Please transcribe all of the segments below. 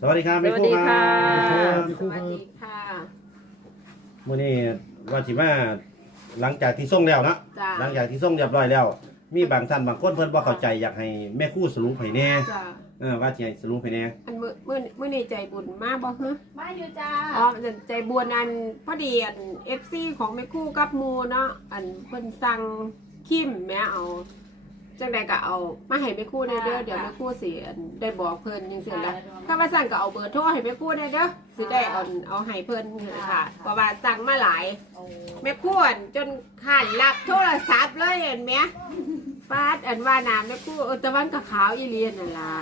สวัสดีครับสแม่วัสครูดีครัค่ะบสวัสดีค่ะมื้อนี้ว่าสิมาหลังจากที่ส่งแล้วนะจ้าหลังจากที่ส่งเรียบร้อยแล้ว มีบางท่านบางคนเพิ่นบ่เข้าใจอยากให้แม่ครูสรุปให้แน่จ้าเออว่าสิให้สรุปให้แน่อันมื้อมื้อมื้อนี้ใจบุญมากบ่ฮะมาอยู่จ้าอ๋อใจบุญอันพอดีอัน FC ของแม่ครู่กับหมูเนาะอันเพิ่นสั่งคิมแม่เอา จังใดก็เอามาให้แม่ครู่ได้เด้อเดี๋ยวแม่ครู่สิอันได้บอกเพิ่นจังซี่นะถ้าว่าสั่งก็เอาเบอร์โทรให้แม่ครู่ได้เด้อสิได้เอาเอาให้เพิ่นค่ะเพราะว่าสั่งมาหลาย โอ้แม่พวนจนขานรับโทรศัพท์เลยเห็นไหมฟาดอันว่าน้ำแม่คู่เออแตะวันกับขาวอีเลียนนั่นล่ะ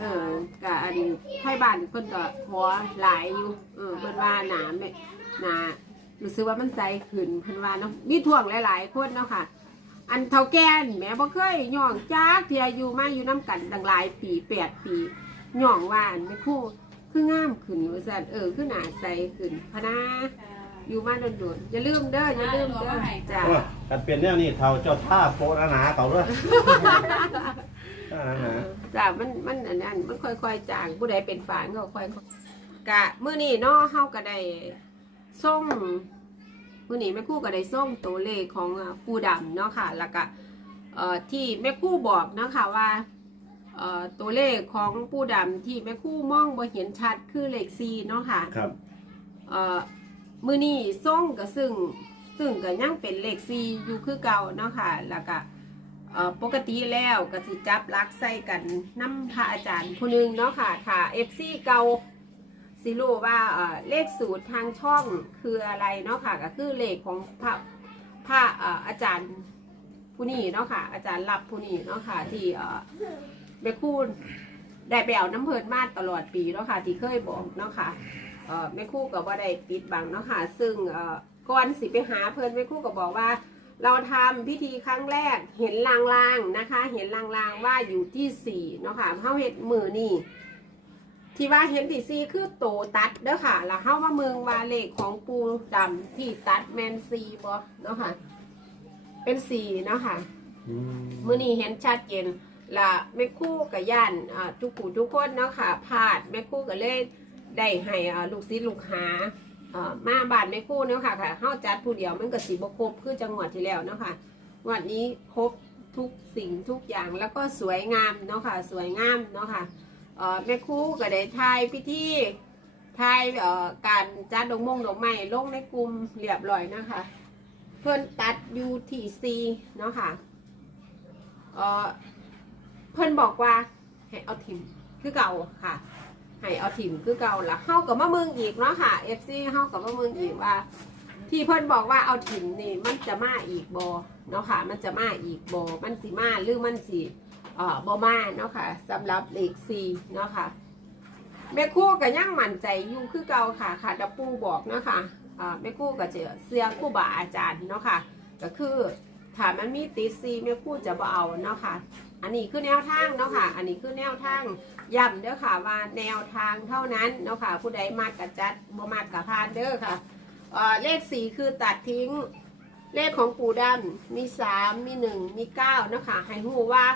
เออกับอันไทยบ้านเพิ่นก็หัวหลายอยู่เออเพิ่นว่าน้ำแม่น้ารู้สึกว่ามันใสขึ้นเพิ่นว่าเนาะมีท่วงหลาย ๆ คนเนาะค่ะ อันเท่าแก่นแหม่บ่เคยย่องจักเทียอยู่มาอยู่น้ำกันตั้งหลายปีแปดปีย่องว่าอันแม่คู่คืองามขึ้นว่าซั่นเออคือหน้าใสขึ้นพะนาอยู่มาโดนๆอย่าลืมเด้ออย่าลืมเด้อจ้าโอ้ยกันเปลี่ยนแนวนี้เท่าเจ้าท่าโปะหนาๆเขาเด้อท่าหนาจ้ามันมันอันนั้นมันค่อยๆจางผู้ใดเป็นฝานก็ค่อยๆกะมื้อนี้เนาะเฮาก็ได้ส่ง มื้อนี้แม่ครู่ก็ได้ส่งตัวเลขของอ่าปูดำเนาะค่ะ แล้วก็เอ่อที่แม่ครู่บอกเนาะค่ะว่าเอ่อตัวเลขของปูดำที่แม่ครู่มองบ่เห็นชัดคือเลข4เนาะค่ะๆครับเอ่อมือนี่ส่งก็ซึ่งซึ่งก็ยังเป็นเลขซีอยู่คือเก่าเนาะค่ะ แล้วก็เอ่อปกติแล้วก็สิจับลักใส่กันน้ำพระอาจารย์ผู้หนึงเนาะค่ะค่ะ FC เก่า สิรู้ว่าเลขสูตรทางช่องคืออะไรเนาะค่ะก็คือเลขของพระพระเอ่ออาจารย์ผู้นี้เนาะค่ะ อาจารย์รับผู้นี้เนาะค่ะ ที่เอ่อแม่คูณได้ไปเอาน้ำเพลินมาตลอดปีเนาะค่ะ ที่เคยบอกเนาะค่ะเอ่อแม่คู่ก็บ่ได้ปิดบังเนาะค่ะ ซึ่งก่อนสิไปหาเพลินแม่คู่ก็บอกว่า เราทำพิธีครั้งแรกเห็นลางๆนะคะ เห็นลางๆว่าอยู่ที่สี่เนาะค่ะเฮาเฮ็ดมือนี่ ที่ว่าเห็นที่สี่คือโตตัดเด้อค่ะ แล้วเฮามาเมืองว่าเลขของปูดำที่ตัดแมนซีบ่เนาะค่ะ เป็นสี่เนาะค่ะอืมมื่อนี้เห็นชัดเจนละแม่ครู่กับย่านอ่าทุกผู้ทุกคนเนาะค่ะพลาดแม่ครู่ก็เลยได้ให้อ่าลูกศิษย์ลูกหาอ่ามาบ้านแม่ครู่เนาะค่ะค่ะเฮาจัดผู้เดียวมันก็สิบ่ครบคือจังหวัดที่แล้วเนาะค่ะวันนี้ครบทุกสิ่งทุกอย่างแล้วก็สวยงามเนาะค่ะ สวยงามเนาะค่ะเอ่อ แม่ครู่ก็ได้ทายพิธีทายการจัดดอกมงดอกไม้ลงในกลุ่มเรียบร้อยนะคะ เพิ่นตัด UTC เนาะค่ะเพิ่นบอกว่าให้เอาถิ่มคือเก่าค่ะให้เอาถิ่มคือเก่าละเฮากับมะมึงอีกเนาะค่ะ FC เฮากับมะมึงอีกว่า ที่เพิ่นบอกว่าเอาถิ่มนี่มันจะมาอีกบอเนาะค่ะ มันจะมาอีกบอมันสิมาหรือมันสิ เอ่อบ่มาเนาะค่ะสำหรับเลข4เนาะค่ะแม่คู่ก็ยังมั่นใจอยู่คือเก่าค่ะค่ะดับปูบอกเนาะค่ะอ่าแม่คู่ก็จะเสื้อคู่บาอาจารย์เนาะค่ะก็คือถ้ามันมีติดซีแม่คู่จะบ่เอาเนาะค่ะ อันนี้คือแนวทางเนาะค่ะ อันนี้คือแนวทางย้ำเด้อค่ะว่าแนวทางเท่านั้นเนาะค่ะ ผู้ใดมากกะจัดบ่มากกะพานเด้อค่ะเลขสี่คือตัดทิ้งเลขของปูดำมีสามมีหนึ่งมีเก้าเนาะค่ะให้หูว่า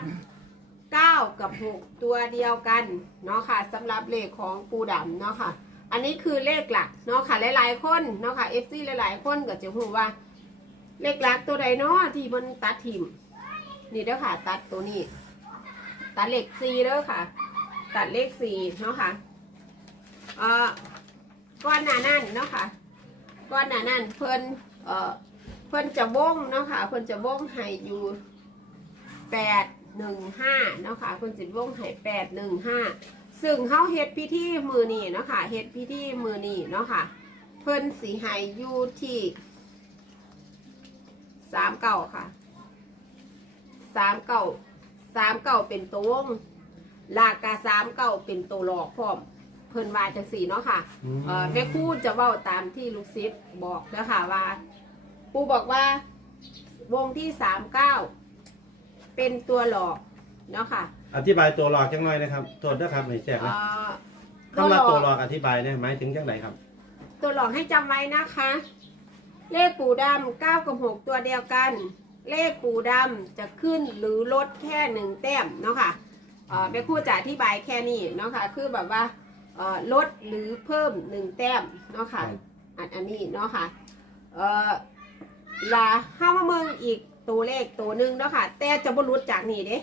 เก้ากับหกตัวเดียวกันเนาะค่ะสำหรับเลขของปูดำเนาะค่ะ อันนี้คือเลขหลักเนาะค่ะหลายๆคนเนาะค่ะเอฟซีหลายๆคนก็จะหูว่า เลขหลักตัวใดเนาะที่มันตัดทิมนี่เด้อค่ะ ตัดตัวนี้ ตัดเลขสี่เด้อค่ะ ตัดเลขสี่เนาะค่ะเอ่อก้อนหนานั่นเนาะค่ะก้อนหนานั่นเพิ่นเอ่อเพิ่นจะวงเนาะค่ะ เพิ่นจะวงให้อยู่แปด หนึ่งห้าเนาะค่ะเพิ่นจะวงให้แปดหนึ่งห้าซึ่งเขาเฮ็ดพิธีมือนี่เนาะค่ะเฮ็ดพิธีมือนี่เนาะค่ะ เพิ่นสีให้อยู่ที่สามเก่าค่ะสามเก่าสามเก่าเป็นตัววงลากกาสามเก่าเป็นตัวหลอกพร้อมเพิ่นว่าจังสี่เนาะค่ะอืมเอ่อแม่ครูจะเว้าตามที่ลูกศิษย์บอกนะคะว่าปูบอกว่าวงที่สามเก้า เป็นตัวหลอกเนาะค่ะอธิบายตัวหลอกจังหน่อยนะครับตัวนะครับไม่แซ่บเอ่นะอคำว่าตัวหลอกอธิบายเนี่ยหมายถึงจังไหนครับ ตัวหลอกให้จำไว้นะคะ เลขปูดำเก้ากับหกตัวเดียวกัน เลขปูดำจะขึ้นหรือลดแค่หนึ่งแต้มเนาะค่ะเอ่อแม่ครูจะอธิบายแค่นี้เนาะค่ะคือแบบว่าเอ่อลดหรือเพิ่มหนึ่งแต้มเนาะค่ะอันอันนี้เนาะค่ะเอ่อลาห้ามาเมืองอีก ตัวเลขตัวหนึ่งเนาะค่ะ แต่จะบรรลุจากนี่เด้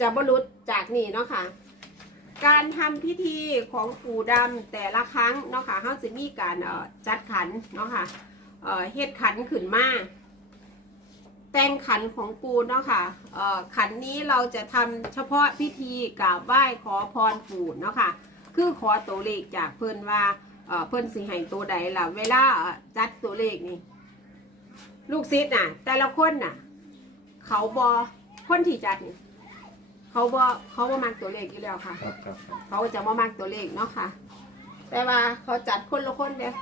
จะบรรลุจากนี่เนาะค่ะ การทำพิธีของปู่ดำแต่ละครั้งเนาะค่ะเขาจะมีการเอ่อจัดขันเนาะค่ะเอ่อเฮ็ดขันขึ้นมาแต่งขันของปูเนาะค่ะเอ่อขันนี้เราจะทำเฉพาะพิธีกราบไหว้ขอพรปู่เนาะค่ะ คือขอตัวเลขจากเพื่อนว่าเอ่อเพื่อนสิให้ตัวใดล่ะ เวลาจัดตัวเลขนี่ ลูกศิษย์น่ะ แต่ละคนน่ะ เขาบอคนที่จัดนี่เขาบอเขาบ่มักตัวเลขอยู่แล้วค่ะ ครับครับครับเขาจะมามักตัวเลขเนาะค่ะ แต่ว่าเขาจัดคนละคนเดียว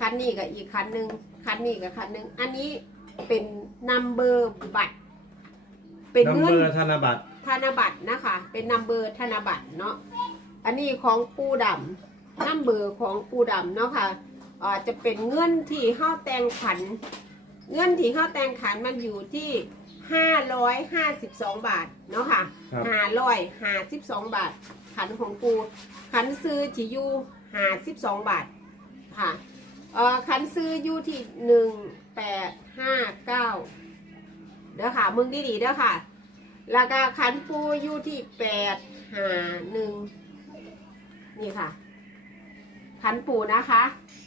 คันนี้กับอีกคันหนึ่งคันนี้กับคันหนึ่งอันนี้เป็นนัมเบอร์บัตร เป็นนัมเงิเบอนร์ธนบัตรธนบัตรนะคะ เป็นนัมเบอร์ธนบัตรเนาะอันนี้ของปูดำนัมเบอร์ของปูดำเนาะค่ะเอ่อจะเป็นเงินที่ห้าแต่งขัน เงินที่ห้าแต่งขันมันอยู่ที่ห้าร้อยห้าสิบสองบาทเนาะค่ะครับ ห้าร้อยห้าสิบสองบาท ขันของปูขันซื้อที่อยู่ห้าสิบสองบาทค่ะเอ่อขันซื้ออยู่ที่หนึ่งแปดห้าเก้าเด้อค่ะ มึงดีๆเด้อค่ะแล้วก็ขันปูอยู่ที่แปดห้าหนึ่งนี่ค่ะ ขันปูนะคะ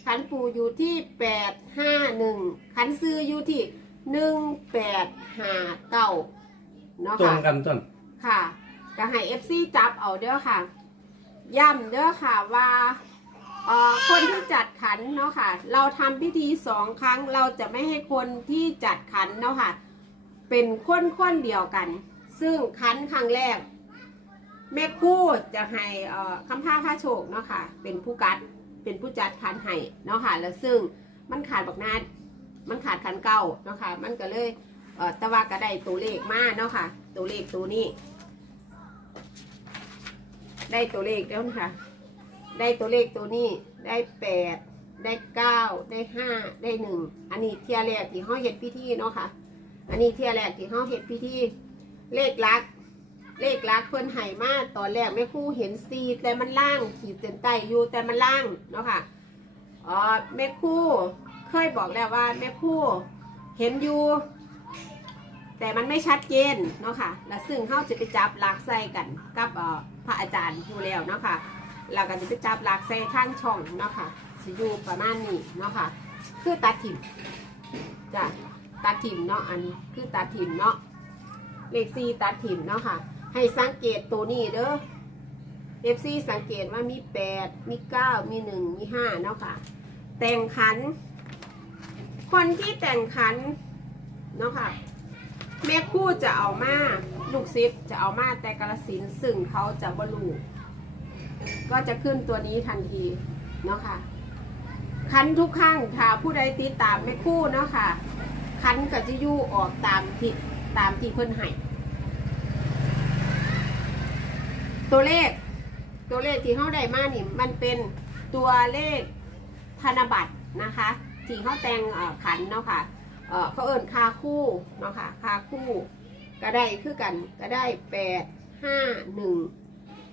ขันปูอยู่ที่แปดห้าหนึ่งขันซื้ออยู่ที่หนึ่งแปดห้าเก้าเนาะตรงค่ะกันต้นค่ะก็ให้ FC จับเอาเด้อค่ะ ย้ำเด้อค่ะว่าเอ่อคนที่จัดขันเนาะค่ะ เราทำพิธีสองครั้งเราจะไม่ให้คนที่จัดขันเนาะค่ะ เป็นคนคนเดียวกัน ซึ่งขันครั้งแรก แม่ครู่จะให้เอ่อคำท่าพระโชคเนาะค่ะ เป็นผู้กัด เป็นผู้จัดขันให้เนาะค่ะ แล้วซึ่งมันขาดบักนาดมันขาดขันเก่าเนาะค่ะ มันก็เลยเอ่อแต่ว่าก็ได้ตัวเลขมาเนาะค่ะ ตัวเลขตัวนี้ ได้ตัวเลขแล้วนะคะได้ตัวเลขตัวนี้ได้แปดได้เก้าได้ห้าได้หนึ่งอันนี้เที่ยแรกที่ห้องเฮ็ดพิธีเนาะค่ะ อันนี้เที่ยแรกที่ห้องเฮ็ดพิธีเลขลักษ เลขลักเพิ่นไห่มาตอนแรกแม่คู่เห็นซีแต่มันล่างขีดเส้นใต้อยู่แต่มันล่างเนาะค่ะอ๋อแม่คู่เคยบอกแล้วว่าแม่คู่เห็นอยู่แต่มันไม่ชัดเจนเนาะค่ะ และซึ่งเขาจะไปจับหลักใส่กันกับอ่อพระอาจารย์อยู่แล้วเนาะค่ะเราก็จะไปจับหลักใส่ข้างช่องเนาะค่ะสิอยู่ประมาณนี้เนาะค่ะ คือตัดถิ่มจ้ะตัดถิ่มเนาะอันนี้คือตัดถิ่มเนาะเลขสี่ตัดถิ่มเนาะค่ะ ให้สังเกตตัวนี้เด้อเอฟซีสังเกตว่ามีแปดมีเก้ามีหนึ่งมีห้าเนาะค่ะ แต่งขัน คนที่แต่งขันเนาะค่ะแม่คู่จะเอามาลูกซิปจะเอามาแต่กระสินซึ่งเขาจะบรูก็จะขึ้นตัวนี้ทันทีเนาะค่ะคันทุกครั้งถ้าผู้ใดติดตามแม่คู่เนาะค่ะ คันก็จะยู่ออกตามที่ตามที่เพิ่นให้ ตัวเลข ตัวเลขที่เขาได้มานี่มันเป็นตัวเลขธนบัตรนะคะที่เขาแต่งขันเนาะค่ะเอ่อเขาเอิ้นคาคู่เนาะค่ะคาคู่ก็ได้คือกันก็ได้แปดห้าหนึ่ง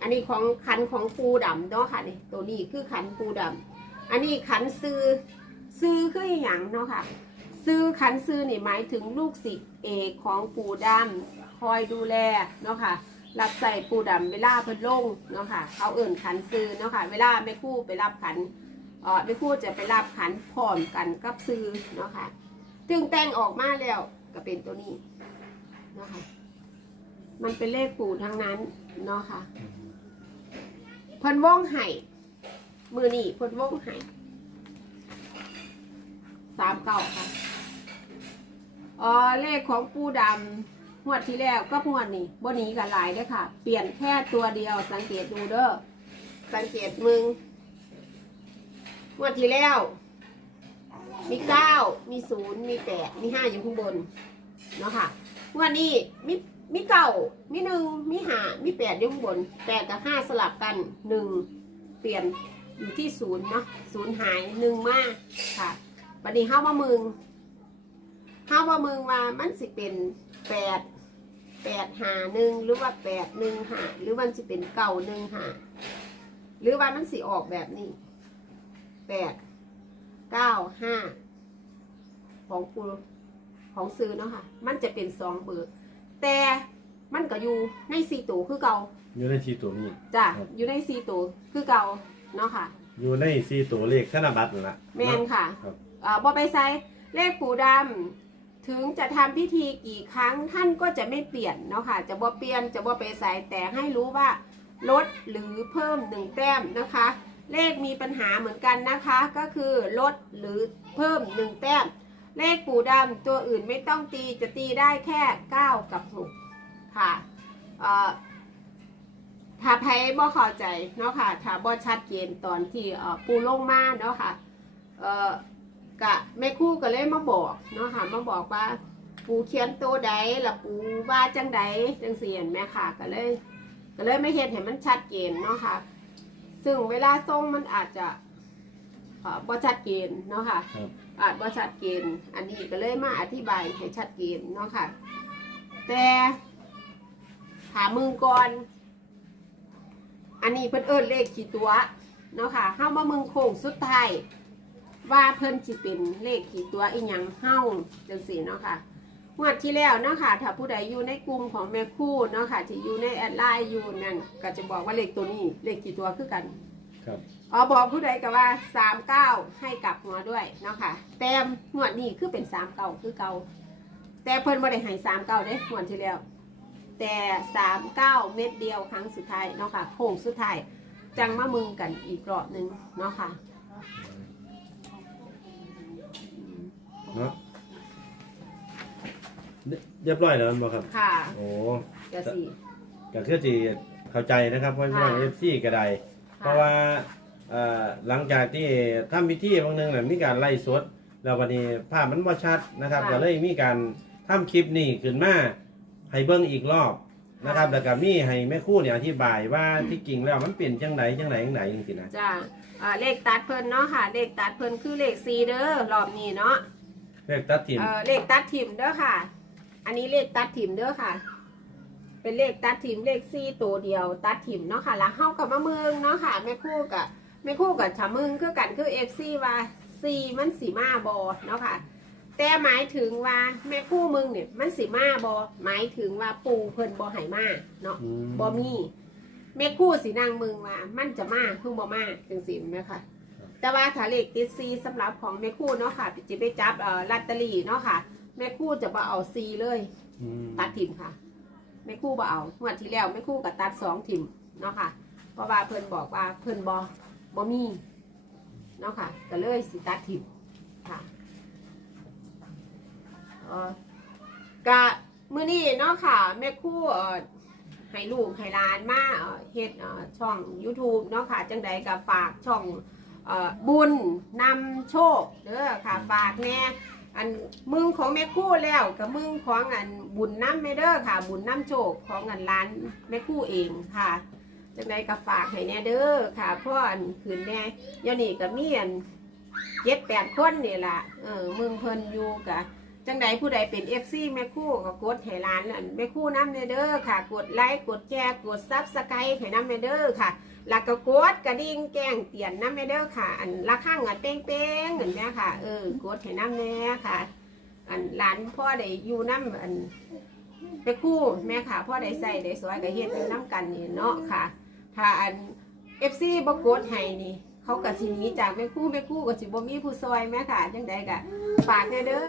อันนี้ของขันของปูดำเนาะค่ะนี่ตัวนี้คือขันปูดำอันนี้ขันซื้อซื้อคืออย่างเนาะค่ะซื้อขันซื้อนี่หมายถึงลูกศิษย์เอกของปูดำคอยดูแลเนาะค่ะ รับใส่ปูดำเวลาเพิ่นลงเนาะค่ะเขาเอิ่นขันซื้อเนาะค่ะ เวลาแม่คู่ไปรับขันเอ่อแม่คู่จะไปรับขันพร้อมกันกับซื้อเนาะค่ะจึงแต่งออกมาแล้วก็เป็นตัวนี้เนาะคะมันเป็นเลขปูทั้งนั้นเนาะค่ะเพิ่นว่องไห่มือนี่เพิ่นว่องไห่สามเก้าค่ะอ๋อเลขของปูดำ วดที่แล้วก็งวดนี้บนนี้กันหลายเด้อค่ะ เปลี่ยนแค่ตัวเดียวสังเกตดูเด้อสังเกตมึงงวดที่แล้ว มีเก้ามีศูนย์มีแปดมีห้าอยู่ข้างบนเนาะค่ะงวันนี้มีมีเก้ามีหนึ่งมีห้ามีแปดอยู่ข้างบนแปดกับห้าสลับกันหนึ่งเปลี่ยนอยู่ที่ศูนย์เนาะศูนย์หายหนึ่งมากค่ะวันนี้ห้าว่ามึงห้าว่ามึงว่ามันสิเป็นแปด แปดหาหนึ่งหรือว่าแปดหนึ่งหาหรือมันสิเป็นเก้าหนึ่งหาหรือว่ามันสิออกแบบนี้แปดเก้าห้าของปูของซื้อเนาะค่ะ มันจะเป็นสองเบอร์แต่มันก็อยู่ในสี่ตัวคือเก่าอยู่ในสีตัวนี้จ้ะครับ อยู่ในสี่ตัวคือเก่าเนาะค่ะ อยู่ในสีตัวเลขธนบัตรนั่นล่ะ แมนค่ะครับ อ่าบอไปไซเลขปูดำ ถึงจะทำพิธีกี่ครั้งท่านก็จะไม่เปลี่ยนเนาะค่ะ จะบอเปลี่ยนจะบอไปใส่แต่ให้รู้ว่าลดหรือเพิ่มหนึ่งแต้มนะคะ เลขมีปัญหาเหมือนกันนะคะ ก็คือลดหรือเพิ่มหนึ่งแต้ม เลขปูดำตัวอื่นไม่ต้องตีจะตีได้แค่ 9 กับ 6 ค่ะเอ่อถ้าใครบ่เข้าใจเนาะค่ะถ้าบ่ชัดเจนตอนที่เอ่อปูลงมาเนาะค่ะเอ่อ กะแม่ครู่ก็เลยมาบอกเนาะค่ะมาบอกว่าปูเขียนตัวใดละปูว่าจังใดจังเสียนแม่ค่ะ ก็เลย ก็เลยไม่เห็นเห็นมันชัดเจนเนาะค่ะ ซึ่งเวลาส่งมันอาจจะเอ่อบ่ชัดเจนเนาะค่ะครับอาจบ่ชัดเจนอันนี้ก็เลยมาอธิบายให้ชัดเจนเนาะค่ะ แต่ถามมึงก่อน อันนี้เพิ่นเอิ้นเลขขีตัวเนาะค่ะเฮามามึงโค้งสุดท้าย ว่าเพิ่นสิเป็นเลขขีตัวอีหยังเฮาจังซี่เนาะค่ะงวดที่แล้วเนาะค่ะถ้าผู้ใดอยู่ในกลุ่มของแม่คู่เนาะค่ะที่อยู่ในแอดไลน์อยู่นั่นก็จะบอกว่าเลขตัวนี้เลขกี่ตัวคือกันครับ อ๋อบอกผู้ใดก็ว่าสามเก้าให้กลับหัวด้วยเนาะค่ะแต้มงวดนี้คือเป็นสามเก้าคือเก่าแต่เพิ่นบ่ได้ให้สามเก้าเด้งวดที่แล้ว แต่สามเก้าเม็ดเดียวครั้งสุดท้ายเนาะค่ะโค้งสุดท้ายจังมามึงกันอีกรอบหนึงเนาะค่ะ เนาะเรียบร้อยแล้วแม่นบ่ครับ ค่ะโอ้จะสี่ก็คือสิเข้าใจนะครับเพราะพี่น้องค่ะ เอฟซีก็ได้ เพราะว่าเอ่อหลังจากที่ทำพิธีบางหนึงน่ะมีการไล่สด แล้ววันนี้ภาพมันบ่ชัดนะครับค่ะก็เลยมีการทำคลิปนี้ขึ้นมาให้เบิ่งอีกรอบนะครับค่ะ แล้วก็มีให้แม่ครู่เนี่ยอธิบายว่าที่จริงแล้วมันเปลี่ยนจังไหนจังไหนจังไหนจังซี่นะ จ้าอ่าเลขตัดเพิ่นเนาะค่ะ เลขตัดเพิ่นคือเลขสีเด้อรอบนี้เนาะ เลขตัดทิมเออเลขตัดถิ่มเด้อค่ะ อันนี้เลขตัดถิ่มเด้อค่ะ เป็นเลขตัดถิ่มเลขซี่ตัวเดียว ตัดถิ่มเนาะค่ะแล้วเฮากับมะเมืองเนาะค่ะแม่คู่กับแม่คู่กับชามึงคือกันคือเอฟซีว่าซีมันสีมาบอเนาะค่ะ แต่หมายถึงว่าแม่คู่มึงเนี่ยมันสีมาบอหมายถึงว่าปูเพิ่นบอไหมาเนาะอืมบอมีแม่คู่สีนางมึงว่ามันจะมาเพิ่งบอมาจังสิแม่ค่ะ แต่ว่าถ้าเลขติดซีสำหรับของแม่คู่เนาะค่ะจะไปจับเอ่อลอตเตอรี่เนาะค่ะ แม่คู่จะบ่เอาซีเลย อืมตัดถิ่มค่ะแม่คู่บ่เอางวดที่แล้วแม่คู่กับตัดสองถิ่มเนาะค่ะ เพราะว่าเพิ่นบอกว่าเพิ่นบ่บ่มีเนาะค่ะก็เลยสิตัดถิ่มค่ะเอ่อกะมื้อนี้เนาะค่ะแม่คู่เอ่อให้ลูกให้หลานมาเอ่อเฮ็ดเอ่อช่อง YouTube เนาะค่ะจังใดก็ฝากช่อง เอ่อบุญนำโชคเด้อค่ะฝากแน่อันมึงของแม่คู่แล้วกับมึงของอันบุญน้ำแม่เด้อค่ะ บุญน้ำโชคของอันร้านแม่คู่เองค่ะจังใดก็ฝากให้แน่เด้อค่ะพ่ออันคืนแน่เดี๋ยวนี้ก็มีอันเจ็ดแปดคนนี่ล่ะเออมึงเพิ่นอยู่กับ จังใดผู้ใดเป็นเอฟซีแม่คู่ก็กดให้ร้านอันแม่คู่น้ำเนเด้อค่ะ กดไลค์กดแชร์กดซับสไครต์ให้น้ำเนเด้อค่ะแล้วก็กดกระดิ่งแจ้งเตือนน้ำแม่เด้อค่ะ อันละข้างอันเป้งเป้งเหมือนเนี้ยค่ะเออกดให้น้ำแน่ค่ะ อันร้านพ่อได้อยู่น้ำอันไปคู่แม่ค่ะพ่อได้ใส่ได้สวยก็เฮ็ดอยู่น้ำกันนี่เนาะค่ะ ถ้าอันเอฟซีบ่กดให้นี่เขาก็สินี้จากแม่คู่แม่คู่ก็สิบ่มีผู้ซอยแม่ค่ะจังใดก็ฝากแน่เด้อ